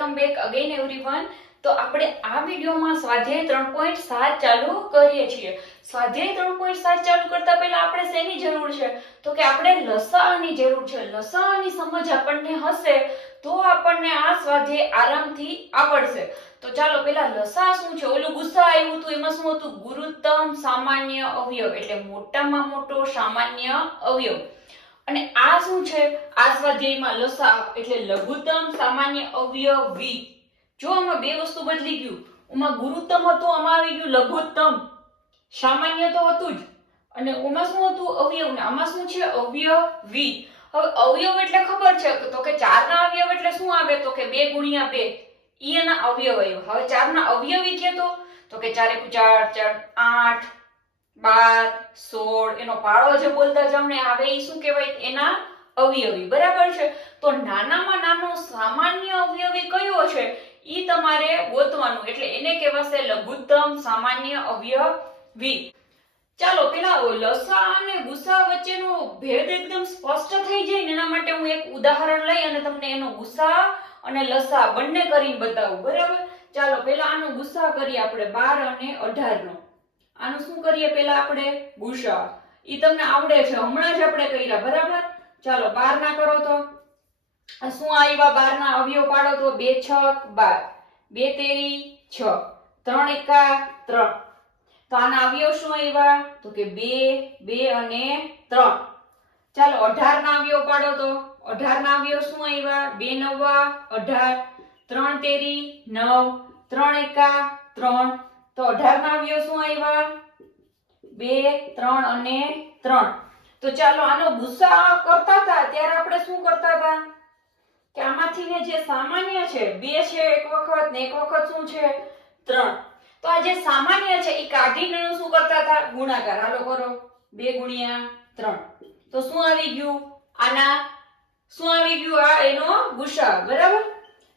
Welcome back again everyone. તો આપણે આ વિડિયોમાં સ્વાધ્યાય 3.7 ચાલુ કરીએ છીએ। સ્વાધ્યાય 3.7 ચાલુ કરતા પહેલા આપણે શેની જરૂર છે તો કે આપણે લસાઅની જરૂર છે। લસાઅની સમજ આપણને હશે તો આપણને આ સ્વાધ્યાય આરામથી આવડશે। તો ચાલો પહેલા લસા શું છે, ઓલું ગુસા આવ્યું હતું એમાં શું હતું, ગુરુત્તમ સામાન્ય અવયવ એટલે મોટામાં મોટો સામાન્ય અવયવ। અને આ શું છે, આ સ્વાધ્યાયમાં લસા એટલે લઘુત્તમ સામાન્ય અવયવી। જો આમાં બે વસ્તુ બદલી ગયું, આમાં ગુરુત્તમ હતું, આમાં આવી ગયું લઘુત્તમ। સામાન્ય તો હતું જ અને આમાં શું હતું, અવયવ, ને આમાં શું છે, અવયવી। હવે અવયવ એટલે ખબર છે તો કે 4 ના અવયવ એટલે શું આવે તો કે 2 ગુણ્યા 2 ઈ એના અવયવ આવ્યો। હવે 4 ના અવયવી કે તો કે 4 × 4 = 8 12 16 એનો પાળો જે બોલતા જાવ ને આવે ઈ શું કહેવાય, એના અવયવી, બરાબર છે। તો નાનામાં નાનો સામાન્ય અવયવી કયો છે ઈ તમારે ગોતવાનું, એટલે એને કહેવાશે લઘુત્તમ સામાન્ય અવયવી। ચાલો પેલા લસા અને ગુસા વચ્ચેનો ભેદ એકદમ સ્પષ્ટ થઈ જાય ને એના માટે હું એક ઉદાહરણ લઈ અને તમને એનો ગુસા અને લસા બંને કરીને બતાવું, બરાબર। ચાલો પેલા આનો ગુસા કરીએ આપણે 12 અને 18 નો। આનું શું કરીએ પેલા આપણે ગુસા, ઈ તમને આવડે છે, હમણાં જ આપણે કર્યા, બરાબર। ચાલો 12 ના કરો તો આ શું આવ્યા, 12 ના અવયવ પાડો તો 2 × 6 = 12 2 તેરી 6 3 એકા 3। તો આના અવયવ શું આવ્યા તો કે 2 2 અને 3। ચાલો 18 ના અવયવ પાડો તો 18 ના અવયવ શું આવ્યા, 2 નવા 18 3 તેરી 9 3 એકા 3। તો 18 ના અવયવ શું આવ્યા 2 3 અને 3। તો ચાલો આનો ગુસા કરતા હતા ત્યારે આપણે શું કરતા હતા કે આમાંથી ને જે સામાન્ય છે 2 છે એક વખત ને એક વખત શું છે 3। તો આ જે સામાન્ય છે એ કાઢીને શું કરતા હતા, ગુણાકાર। હાલો કરો 2 × 3 તો શું આવી ગયું, આના શું આવી ગયું, આ એનો ગુસા, બરાબર।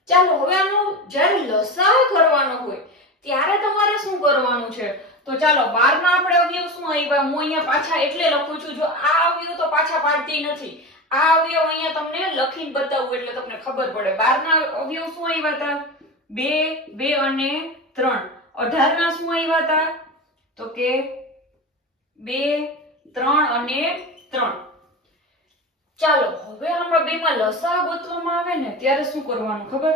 ચાલો હવે આનો જ્યારે લસા કરવાનો હોય ત્યારે તમારે શું કરવાનું છે તો ચાલો 12 ના આપણે અવયવ શું આવ્યા, હું અહીંયા પાછા એટલે લખું છું, જો આ અવયવ તો પાછા પાડતી નથી, આ અવયવ અહીંયા તમને લખીને બતાવું એટલે તમને ખબર પડે। 12 ના અવયવ શું આવ્યા હતા 2 2 અને 3। 18 ના શું આવ્યા હતા તો કે 2 3 અને 3। ચાલો હવે આમાં બેમાં લસા ગોતવામાં આવે ને ત્યારે શું કરવાનું ખબર,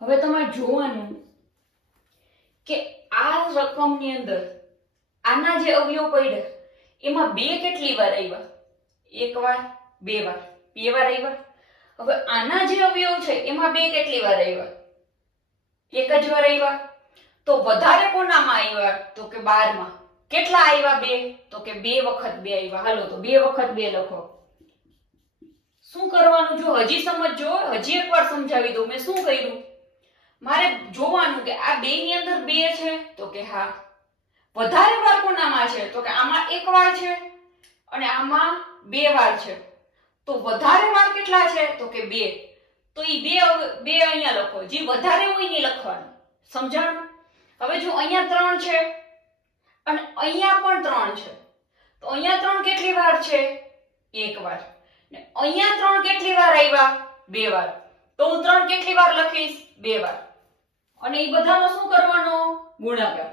હવે તમારે જોવાનું કે આ રકમની અંદર આના જે અવયવ પડ્યા એમાં 2 કેટલી વાર આવ્યા, 1 વાર 2 વાર 2 વાર આવ્યા। હવે આના જે અવયવ છે એમાં 2 કેટલી વાર આવ્યા, 1 જ વાર આવ્યા। તો વધારે કોનામાં આવ્યા તો કે 12 માં કેટલા આવ્યા 2 તો કે 2 વખત 2 આવ્યા। હાલો તો 2 વખત 2 લખો। શું કરવાનું, જો હજી સમજો, હજી એકવાર સમજાવી દઉં, મેં શું કર્યું, મારે જોવાનું કે આ 2 ની અંદર 2 છે તો કે હા, વધારે વાર કોનામાં છે તો કે આમાં 1 વાર છે અને આમાં 2 વાર છે। તો વધારે વાર કેટલા છે તો કે 2, તો ઈ 2 અહીંયા લખો, જે વધારે હોય ને લખવાનું, સમજાણું। હવે જો અહીંયા 3 છે અને અહીંયા પણ 3 છે તો અહીંયા 3 કેટલી વાર છે 1 વાર, ને અહીંયા 3 કેટલી વાર આવ્યા 2 વાર, તો હું 3 કેટલી વાર લખીશ 2 વાર, અને ઈ બધાનો શું કરવાનો ગુણાકાર।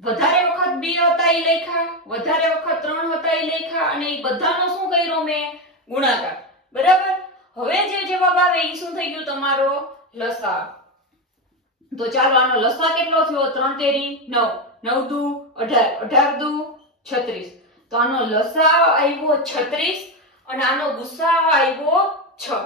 વધારે વખત 2 હતા ઈ લખ્યા, વધારે વખત 3 હતા ઈ લખ્યા, અને ઈ બધાનો શું કર્યો મેં ગુણાકાર, બરાબર। હવે જે જવાબ આવે ઈ શું થઈ ગયું તમારો લસા। તો ચાલો આનો લસા કેટલો થયો, 3 તેરી 9 9 દુ 18 18 દુ 36। તો આનો લસા આવ્યો 36 અને આનો ગુસા આવ્યો 6।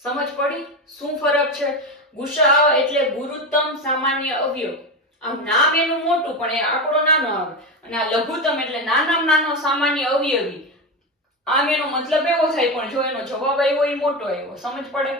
સમજ પડી શું ફરક છે, ગુસા એટલે ગુરુત્તમ સામાન્ય અવયવ, આમ નામ એનું મોટું પણ એ આંકડો નાનો આવે, અને આ લઘુત્તમ એટલે નાનામાં નાનો સામાન્ય અવયવી, આમ એનો મતલબ એવો થાય પણ જો એનો જવાબ આવ્યો એ મોટો આવ્યો। સમજ પડે।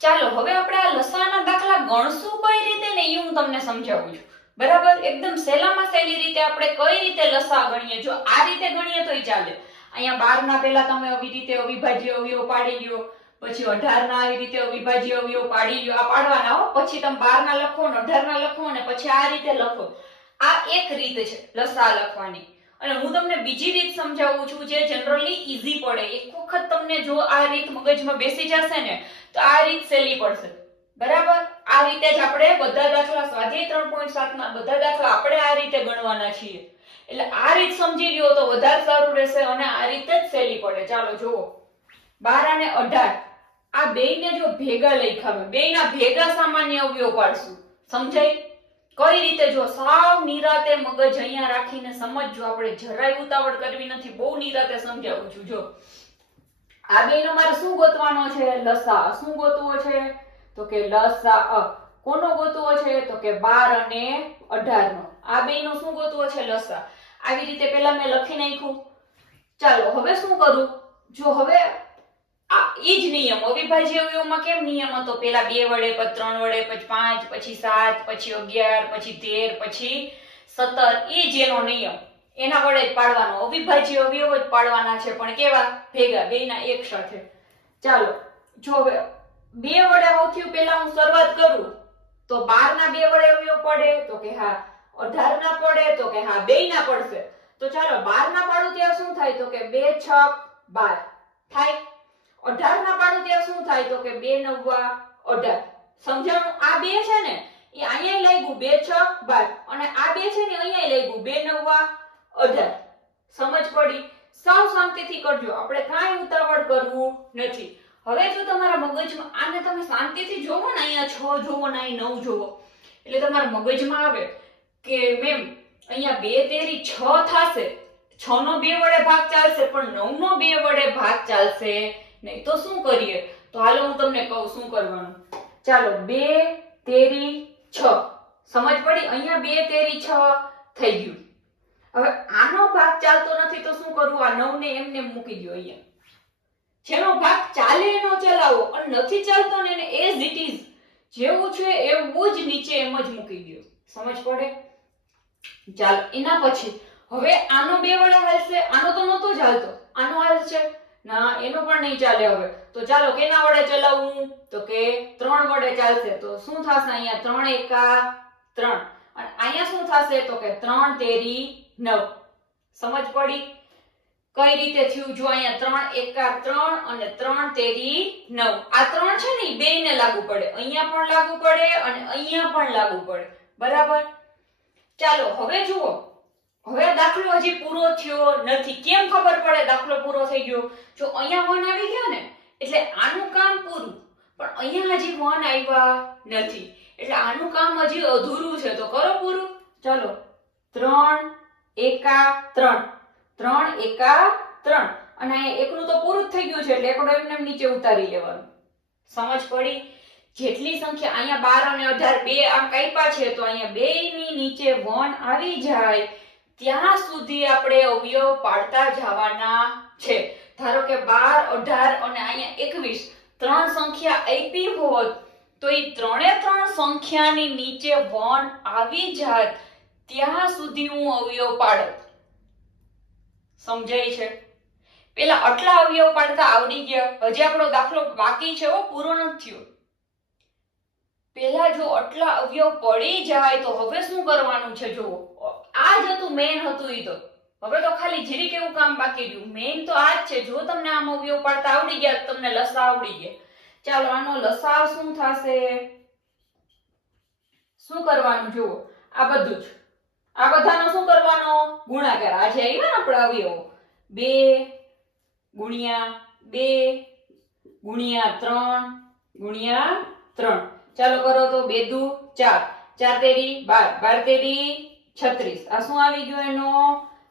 ચાલો હવે આપણે આ લસાના દાખલા ગણશું કઈ રીતે ને એ હું તમને સમજાવું છું, બરાબર। એકદમ સહેલામાં સહેલી રીતે આપણે કઈ રીતે લસા ગણીએ, જો આ રીતે ગણીએ તોય ચાલે। અહીંયા 12 ના પહેલા તમે આવી રીતે અવિભાજ્ય અવયવ પાડી લ્યો, પછી 18 ના આવી રીતે અવિભાજ્ય અવયવ પાડી લ્યો, આ પાડવાના હો, પછી તમે 12 ના લખો ને 18 ના લખો ને પછી આ રીતે લખો, આ એક રીત છે લસા લખવાની। અને હું તમને બીજી રીત સમજાવું છું જે જનરલી ઈઝી પડે. એક વખત તમને જો આ રીત મગજમાં બેસી જશે ને તો આ રીત સહેલી પડશે. બરાબર? આ રીતે જ આપણે બધા દાખલા સ્વાધ્યાય 3.7 ના બધા દાખલા આપણે આ રીતે ગણવાના છીએ. એટલે આ રીત સમજી લ્યો તો વધારે સારું રહેશે અને આ રીત જ સહેલી પડે. ચાલો જુઓ, 12 અને 18 આ બેયને જો ભેગા લખ્યા, બેયના ભેગા સામાન્ય અવયવ પાડશું. સમજાય? કઈ રીતે? જો સાવ નિરાતે મગજ અહીંયા રાખીને સમજજો, આપણે જરાય ઉતાવળ કરવી નથી, બહુ નિરાતે સમજાવું છું. જો આ બેયનો મારે શું ગોતવાનો છે? લસા. શું ગોતવો છે? તો કે લસા. કોનો ગોતવો છે? તો કે 12 અને 18 નો. આ બેયનો શું ગોતવો છે? લસા. આવી રીતે પેલા મેં લખી નાખ્યું. ચાલો હવે શું કરું? જો હવે આ ઈ જ નિયમ અવિભાજ્ય અવયવમાં કેમ નિયમ હતો? પેલા 2 વડે, પછી 3 વડે, પછી 5, પછી 7, પછી 11, પછી 13, પછી 17. ઈ જ એનો નિયમ. એના વડે જ પાડવાનો. અવિભાજ્ય અવયવ જ પાડવાના છે, પણ કેવા? ભેગા, બેયના એક સાથે. ચાલો જો હવે 2 વડે સૌથી પહેલા હું શરૂઆત કરું તો 12 ના 2 વડે અવયવ પડે? તો કે હા. 18 ના પડે? તો કે હા. બેયના પડશે. તો ચાલો 12 ના પાડું ત્યારે શું થાય? તો કે 2 6 12 થાય. 18 ના પાડું ત્યારે શું થાય? તો કે 2 9 18. સમજાણું? આ બે છે ને એ અહીંયા લાગ્યું 2 6 12 અને આ બે છે ને અહીંયા લાગ્યું 2 9 18. સમજ પડી? સાવ શાંતિથી કરજો, આપણે કાંઈ ઉતાવળ કરવું નથી. હવે જો તમારા મગજમાં આને તમે શાંતિથી જોવો ને, અહીંયા 6 જોવો ને અહીં 9 જોવો, એટલે તમારા મગજમાં આવે કે મેમ અહીંયા 2 તેરી 6 થાશે, 6 નો 2 વડે ભાગ ચાલશે પણ 9 નો 2 વડે ભાગ ચાલશે નહીં. તો શું કરીએ? તો હાલો હું તમને કહું શું કરવાનું. ચાલો 2 તેરી 6. સમજ પડી? અહીંયા 2 તેરી 6 થઈ ગયું. હવે આનો ભાગ ચાલતો નથી તો શું કરવું? આ 9 ને એમને મૂકી દો અહીંયા. જેનો ભાગ ચાલે એનો ચલાવો અને નથી ચાલતો ને એને એઝ ઇટ ઇઝ જેવું છે એવું જ નીચે એમ જ મૂકી દો. સમજ પડે? ચાલો એના પછી હવે આનો 2 વડે હાલશે? આનો તો નહોતો જ હાલતો, આનો હાલશે ના, એનો પણ નહીં ચાલે. હવે તો ચાલો કેના વડે ચલાવવું? તો કે 3 વડે ચાલશે. તો શું થશે? અહીંયા 3 એકા 3 અને અહીંયા શું થશે? તો કે 3 તેરી 9. સમજ પડી? કઈ રીતે થયું? જો અહીંયા 3 એકા 3 અને 3 તેરી 9. આ 3 છે ને બેયને લાગુ પડે, અહીંયા પણ લાગુ પડે અને અહીંયા પણ લાગુ પડે. બરાબર? ચાલો હવે જુઓ, હવે દાખલો હજી પૂરો થયો નથી. કેમ ખબર પડે દાખલો પૂરો થઈ ગયો? જો અહીંયા 1 આવી ગયો ને એટલે આનું કામ પૂરું, પણ અહીંયા હજી 1 આવ્યા નથી એટલે આનું કામ હજી અધૂરું છે. તો કરો પૂરું. ચાલો 3 એકા 3, 3 એકા 3 અને અહીંયા એકનું તો પૂરું જ થઈ ગયું છે એટલે એકડો એમને નીચે ઉતારી લેવાનું. સમજ પડી? જેટલી સંખ્યા અહીંયા 12 અને 18 બે આમ કાપ્યા છે તો અહીંયા બેયની નીચે 1 આવી જાય ત્યાં સુધી આપણે અવયવ પાડતા જવાના છે. ધારો કે 12 18 અને અહીંયા 21 ત્રણ સંખ્યા આપી હોત તો એ ત્રણે ત્રણ સંખ્યાની નીચે 1 આવી જાત ત્યાં સુધી હું અવયવ પાડત. સમજાય છે? પેલા આટલા અવયવ પાડતા આવડી ગયા, હજી આપણો દાખલો બાકી છે, પૂરો નથી થયો. પેલા જો આટલા અવયવ પડી જાય તો હવે શું કરવાનું છે? જુઓ, આ જ હતું, મેન હતું ઈ તો. હવે તો ખાલી જીરીક એવું કામ બાકી રહ્યું. મેન તો આ જ છે. જો તમને આમ અવયવ પાડતા આવડી ગયા તમને લસા આવડી ગયા. ચાલો આનો લસા શું થશે? શું કરવાનું? જુઓ, આ બધું જ, આ બધાનો શું કરવાનો? ગુણાકાર. આ જે આવ્યા ને આપણા અવયવો 2 ગુણ્યા 2 ગુણ્યા 3 ગુણ્યા 3. ચાલો કરો તો 2 દુ 4, 4 તેરી 12, 12 તેરી 36. આ શું આવી ગયો? એનો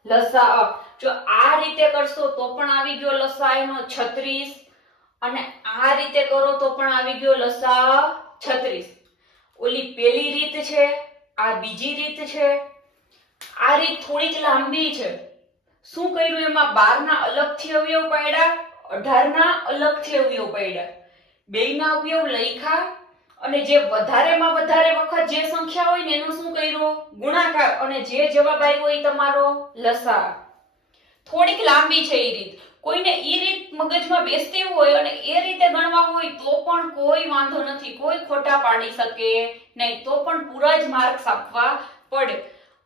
લસા. જો આ રીતે કરશો તો પણ આવી ગયો લસા એનો 36 અને આ રીતે કરો તો પણ આવી ગયો લસા 36. ઓલી પેલી રીત છે, આ બીજી રીત છે. આ રીત થોડીક લાંબી છે. શું કર્યું? એમાં 12 ના અલગથી અવયવ પાડ્યા, 18 ના અલગથી અવયવ પાડ્યા, બેયના અવયવ લખ્યા અને જે વધારેમાં વધારે વખત જે સંખ્યા હોય ને એનો શું કર્યો? ગુણાકાર અને જે જવાબ આવ્યો એ તમારો લસા. થોડીક લાંબી છે એ રીત. કોઈને એ રીત મગજમાં બેસતી હોય અને એ રીતે ગણવા હોય તો પણ કોઈ વાંધો નથી, કોઈ ખોટા પાડી શકે નહીં, તો પણ પૂરા જ માર્ક્સ આપવા પડે.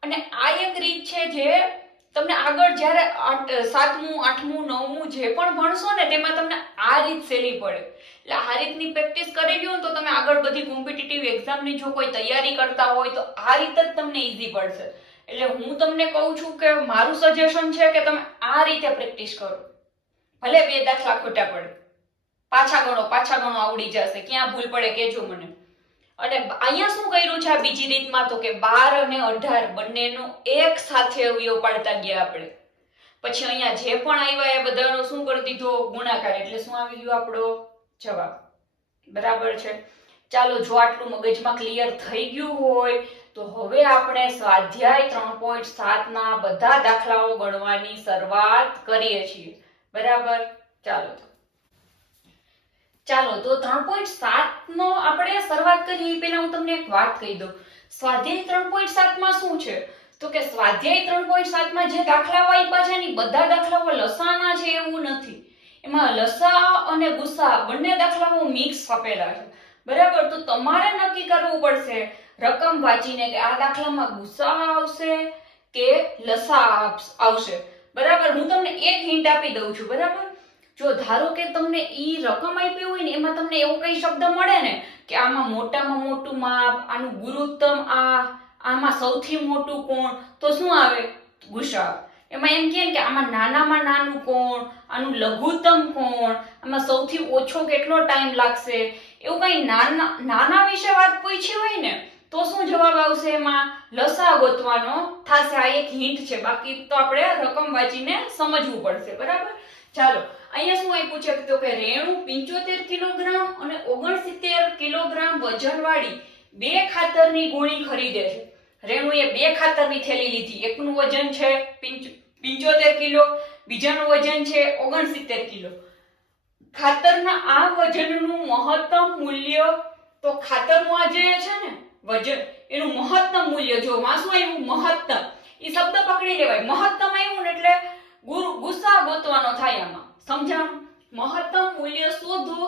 અને આ એક રીત છે જે તમને આગળ જ્યારે સાતમું આઠમું નવમું જે પણ ભણશો ને તેમાં તમને આ રીત સહેલી પડે. એટલે આ રીતની પ્રેક્ટિસ કરી લ્યો ને તો તમે આગળ બધી કોમ્પિટિટિવ એક્ઝામની જો કોઈ તૈયારી કરતા હોય તો આ રીત જ તમને ઈઝી પડશે. એટલે હું તમને કહું છું કે મારું સજેશન છે કે તમે આ રીતે પ્રેક્ટિસ કરો. ભલે 2 દાખલા ખોટા પડે, પાછા ગણો આવડી જશે. ક્યાં ભૂલ પડે કહેજો મને. અને અહીંયા શું કર્યું છે આ બીજી રીતમાં, તો કે 12 અને 18 બંનેનો એક સાથે અવયવ પાડતા ગયા આપણે. પછી અહીંયા જે પણ આવ્યા એ બધાનો શું કરી દીધો? ગુણાકાર. એટલે શું આવી ગયો આપણો જવાબ. બરાબર છે. ચાલો, જો આટલું મગજમાં ક્લિયર થઈ ગયું હોય તો હવે આપણે સ્વાધ્યાય 3.7 ના બધા દાખલાઓ ગણવાની શરૂઆત કરીએ છીએ. બરાબર. ચાલો તો 3.7 નો આપણે શરૂઆત કરીએ પહેલા હું તમને એક વાત કહી દઉં. સ્વાધ્યાય 3.7 માં શું છે? તો કે સ્વાધ્યાય 3.7 માં જે દાખલાઓ આપ્યા છે ને બધા દાખલાઓ લસાના છે એવું નથી. એમાં લસા અને ગુસા બંને દાખલાઓ મિક્સ આપેલા છે. બરાબર. તો તમારે નક્કી કરવું પડશે રકમ વાંચીને કે આ દાખલામાં ગુસા આવશે કે લસા આવશે. બરાબર. હું તમને એક હિન્ટ આપી દઉં છું. બરાબર. જો ધારો કે તમને ઈ રકમ આપી હોય ને એમાં તમને એવો કઈ શબ્દ મળે ને કે આમાં મોટામાં મોટું માપ, આનું ગુરુત્તમ આમાં સૌથી મોટું કોણ, તો શું આવે? ગુસા. એમાં એમ કહે કે આમાં નાનામાં નાનું કોણ, આનું લઘુત્તમ કોણ, આમાં સૌથી ઓછો કેટલો ટાઈમ લાગશે, એવું કઈ નાના વિશે વાત પૂછી હોય ને તો શું જવાબ આવશે? એમાં લસા ગોતવાનો થશે. આ એક હિન્ટ છે, બાકી તો આપણે રકમ વાંચીને સમજવું પડશે. બરાબર. ચાલો, અહીંયા શું આપ્યું છે? તો કે રેણુ 75 કિલોગ્રામ અને 69 કિલોગ્રામ વજનવાળી 2 ખાતરની ગોળી ખરીદે છે. રેણુએ 2 ખાતરની થેલી લીધી. એકનું વજન છે 75 કિલો, બીજાનું વજન છે 69 કિલો. ખાતરના આ વજનનું મહત્તમ મૂલ્ય, તો ખાતરનું આ જે છે ને વજન, એનું મહત્તમ મૂલ્ય, જો માં શું આવ્યું? મહત્તમ. એ શબ્દ પકડી લેવાય. મહત્તમ આવ્યું ને એટલે ગુસા ગોતવાનો થાય. આમાં સમજાણું? મહત્તમ મૂલ્ય શોધો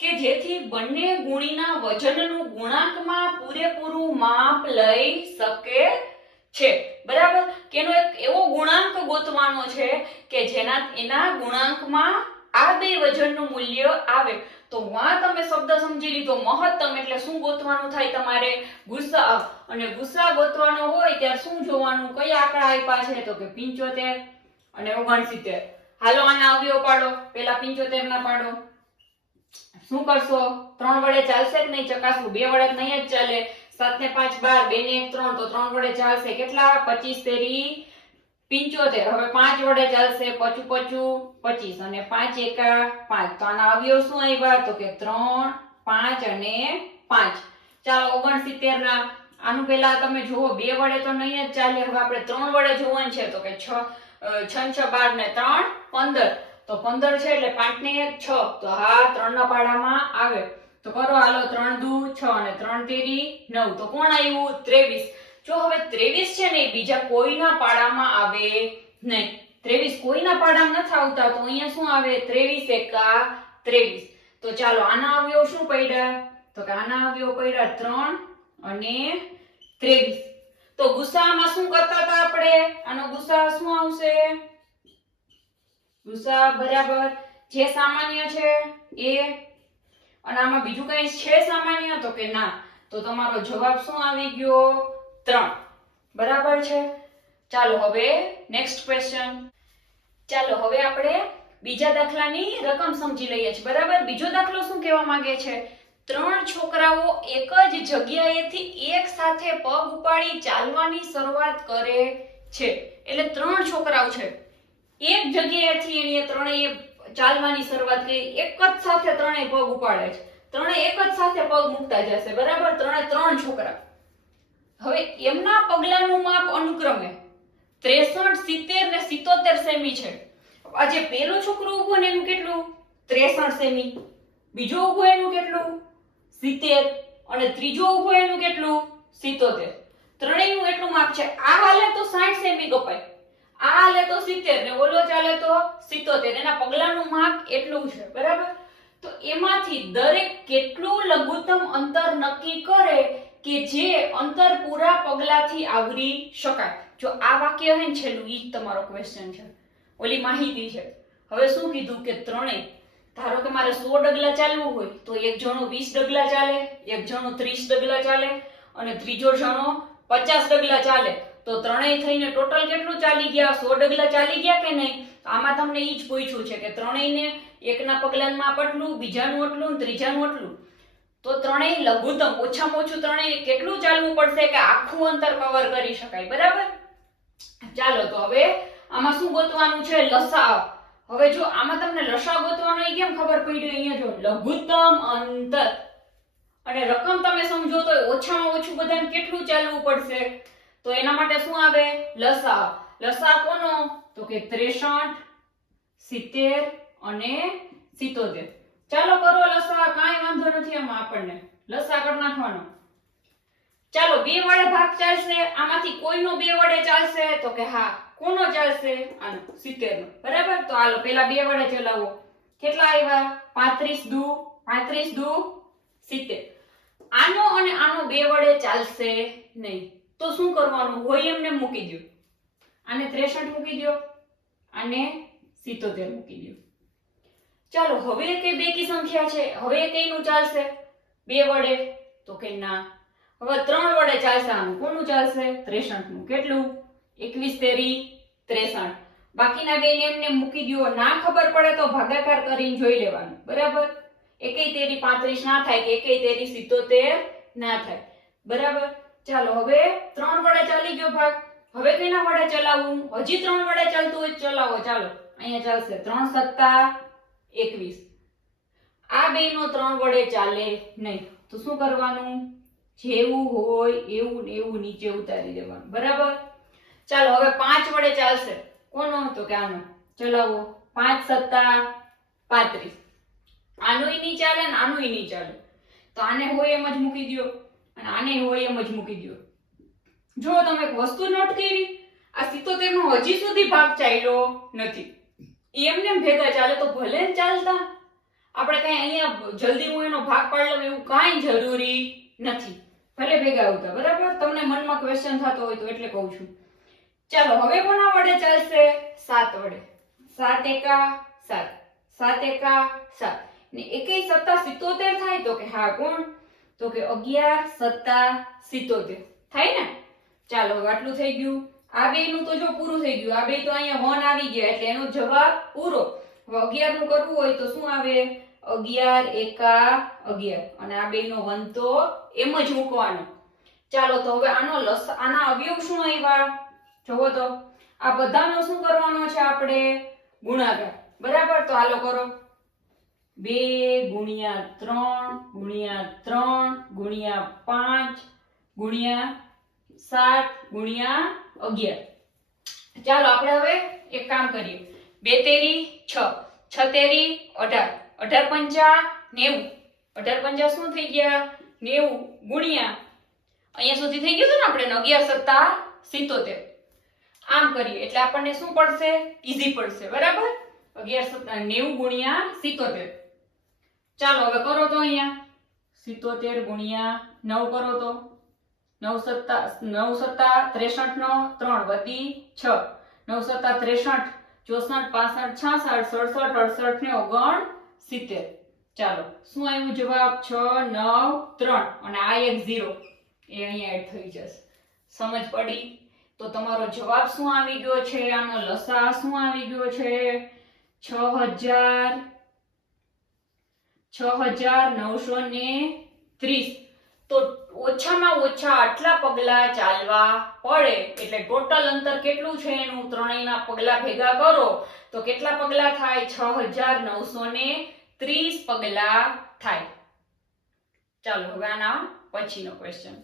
કે જેથી બંને ગુણીના વજનનું ગુણાંકમાં પૂરેપૂરું માપ લઈ શકે છે. બરાબર. કે એનો એક એવો ગુણાંક ગોતવાનો છે કે એના ગુણાંકમાં આ બે વજનનું મૂલ્ય આવે. તો માં તમે શબ્દ સમજી લીધો. મહત્તમ એટલે શું ગોતવાનું થાય તમારે? ગુસા. અને ગુસા ગોતવાનો હોય ત્યારે શું જોવાનું? કયા આંકડા આપ્યા છે? તો કે 75 અને 69. હાલો આના અવયવ પાડો. પેલા 75 ના પાડો. શું કરશો? 3 વડે ચાલશે કે નહીં? ચકાસવું. 2 વડે નહીં જ ચાલે. 7 ને 5 12, 2 ને 1 3, તો 3 વડે ચાલશે. કેટલા? 25 તેરી 75. હવે 5 વડે ચાલશે. 5 25 અને 5 એકા 5. તો આના અવયવ શું આવ્યા? તો કે 3 5 અને 5. ચાલો 69 ના આનું પેલા તમે જુઓ. 2 વડે તો નહીં જ ચાલે. હવે આપણે 3 વડે જોવાનું છે. તો કે 6 6 12 ને 3 15. તો 15 છે એટલે 5 ને 1 6. તો હા 3 ના પાડામાં આવે. તો કરો હાલો. 3 દુ 6 અને 3 તેરી 9. તો કોણ આવ્યું? 23. જો હવે 23 છે ને બીજા કોઈના પાડામાં આવે નહીં. 23 કોઈના પાડામાં નથી આવતા. તો અહીંયા શું આવે? 23 એકા 23. તો ચાલો આના અવયવ શું પડ્યા? તો કે આના અવયવ પડ્યા 3 અને 23. તો ગુસામાં શું કરતા હતા આપણે? આનો ગુસા શું આવશે? ગુસા બરાબર જે સામાન્ય છે એ. અને આમાં બીજું કઈ છે સામાન્ય? તો કે ના. તો તમારો જવાબ શું આવી ગયો? 3. બરાબર છે. ચાલો હવે નેક્સ્ટ ક્વેશ્ચન. ચાલો હવે આપણે બીજા દાખલાની રકમ સમજી લઈએ છીએ. બરાબર. બીજો દાખલો શું કહેવા માંગે છે? 3 છોકરાઓ એક જ જગ્યાએથી એક સાથે પગ ઉપાડી ચાલવાની શરૂઆત કરે છે. એટલે 3 છોકરાઓ છે, એક જગ્યાએથી એને ત્રણેય ચાલવાની શરૂઆત કરી. એક જ સાથે ત્રણેય પગ ઉપાડે છે. ત્રણેય એક જ સાથે પગ મૂકતા જશે. બરાબર. 3 છોકરા. હવે એમના પગલાનું માપ અનુક્રમે 63 70 ને 77 સેમી છે. આ જે પેલું છોકરું ઊભું ને એનું કેટલું? 63 સેમી. બીજો ઊભો એનું કેટલું? 70. અને ત્રીજો ઊભો એનું કેટલું? 77. ત્રણેયનું એટલું માપ છે. આ હાલે તો 60 સેમી કપાય, આ હાલે તો 70 ને ઓલો ચાલે તો 77. એના પગલાનું માપ એટલું છે. બરાબર. તો એમાંથી દરેક કેટલું લઘુત્તમ અંતર નક્કી કરે કે જે અંતર પૂરા પગલાથી આવરી શકાય. જો આ વાક્ય હે ને છેલ્લું ઈ જ તમારો ક્વેશ્ચન છે, ઓલી માહિતી છે. હવે શું કીધું કે ત્રણેય, ધારો કે મારે 100 ડગલા ચાલવું હોય તો એક જણો 20 ડગલા ચાલે, એક જણો 30 ડગલા ચાલે અને ત્રીજો જણો 50 ડગલા ચાલે, તો ત્રણેય થઈને ટોટલ કેટલું ચાલી ગયા? 100 ડગલા ચાલી ગયા કે નહીં? આમાં તમને ઈ જ પૂછ્યું છે કે ત્રણેયને એકના પગલામાં આટલું, બીજાનું આટલું ને ત્રીજાનું આટલું, તો ત્રણેય લઘુત્તમ ઓછામાં ઓછું ત્રણેય કેટલું ચાલવું પડશે કે આખું અંતર કવર કરી શકાય, બરાબર? ચાલો તો હવે આમાં શું ગોતવાનું છે? લસાઅ. હવે જો આમાં તમને લસાઅ ગોતવાનો એ કેમ ખબર પડી? અહીંયા જો લઘુત્તમ અંતર અને રકમ તમે સમજો તો ઓછામાં ઓછું બધાને કેટલું ચાલવું પડશે? તો એના માટે શું આવે? લસાઅ. લસાઅ કોનો? તો કે 63, 70 અને 77. ચાલો કરો લસાઅ, કાંઈ વાંધો નથી આમાં, આપણને લસાઅ કરી નાખવાનો. ચાલો 2 વડે ભાગ ચાલશે, આમાંથી કોઈનો 2 વડે ચાલશે? તો કે હા, કોનો ચાલશે? આનો, 70 નો, બરાબર? તો હાલો પેલા 2 વડે ચલાવો. કેટલા આવ્યા? 35 દુ 70. આનો અને આનો 2 વડે ચાલશે નહીં, તો શું કરવાનું? હોય એમને મૂકી દો. આને 63 મૂકી દો, આને 77 મૂકી દો. ચાલો હવે કઈ બેકી સંખ્યા છે, હવે કઈનું ચાલશે? 2 વડે? તો કે ના. હવે 3 વડે ચાલશે. આનું કોનું ચાલશે? 63 નું. કેટલું? 21 તેરી 63. બાકીના બેને એમને મૂકી દો. ના ખબર પડે તો ભાગાકાર કરીને જોઈ લેવાનું, બરાબર? એકેય તેરી 35 ના થાય કે એકેય તેરી 77 ના થાય, બરાબર? ચાલો હવે 3 વડે ચાલી ગયો ભાગ. હવે કેના વડે ચલાવવું? હજી 3 વડે ચાલતું હોય ચલાવો. ચાલો અહીંયા ચાલશે 3 સત્તા 21. આ બેનો 3 વડે ચાલે નહીં, તો શું કરવાનું? જેવું હોય એવું ને એવું નીચે ઉતારી દેવાનું, બરાબર? ચાલો હવે 5 વડે ચાલશે. કોનો? તો કે આનો. ચલાવો 5 સત્તા 35. આનોય નહીં ચાલે ને આનોય નહીં ચાલે, તો આને હોય એમ જ મૂકી દો અને આને હોય એમ જ મૂકી દો. જો તમે એક વસ્તુ નોટ કરી, આ 77 નો હજી સુધી ભાગ ચાલ્યો નથી. એમને એમ ભેગા ચાલે તો ભલે ને ચાલતા, આપણે કઈ અહીંયા જલ્દી હું એનો ભાગ પાડી લઉં એવું કાંઈ જરૂરી નથી, ભલે ભેગા આવતા, બરાબર? તમને મનમાં ક્વેશ્ચન થતો હોય તો એટલે કહું છું. ચાલો હવે કોના વડે ચાલશે? 7 વડે. 7 એકા 7, 7 એકા 7 ને એકેય સત્તા 77 થાય? તો કે હા, કોણ? તો કે 11 સત્તા 77 થાય ને? ચાલો હવે આટલું થઈ ગયું. આ બેયનું તો જો પૂરું થઈ ગયું. આ બે તો અહીંયા 1 આવી ગયા એટલે એનો જવાબ પૂરો. હવે 11 નું કરવું હોય તો શું આવે? 11 એકા 11 અને આ બેયનો 1 તો એમ જ મૂકવાનો. ચાલો તો હવે આના અવયવ શું આવ્યા? જોવો તો આ બધાનો શું કરવાનો છે? આપણે ગુણાકાર, બરાબર? તો હાલો કરો. 2 ગુણ્યા 3 ગુણ્યા 3 ગુણ્યા 5 ગુણ્યા 7 ગુણ્યા 11. ચાલો આપણે હવે એક કામ કરીએ. 2 તેરી 6, 6 તેરી 18, 18 પંચા 90, 18 પંચા શું થઈ ગયા? 90 ગુણ્યા અહીંયા સુધી થઈ ગયું હતું ને આપણે 11 સત્તા 77. આમ કરીએ એટલે આપણને શું પડશે? ઈઝી પડશે, બરાબર? 11 સત્તા 90 ગુણ્યા 77. ચાલો હવે કરો તો અહીંયા 77 ગુણ્યા 9 કરો તો 9 સત્તા 63 નો 3 વધી 6, 9 સત્તા 63, 64 65 66 67 68 ને 69. ચાલો શું આવ્યું જવાબ? 6 9 3 અને આ એક 0 એ અહીંયા એડ થઈ જશે. સમજ પડી? તો તમારો જવાબ શું આવી ગયો છે? આનો લસાઅ શું આવી ગયો છે? 6930. તો ઓછામાં ઓછા આટલા પગલા ચાલવા પડે એટલે ટોટલ અંતર કેટલું છે એનું? ત્રણેયના પગલા ભેગા કરો તો કેટલા પગલા થાય? 6930 પગલા થાય. ચાલો હવે આના પછીનો ક્વેશ્ચન.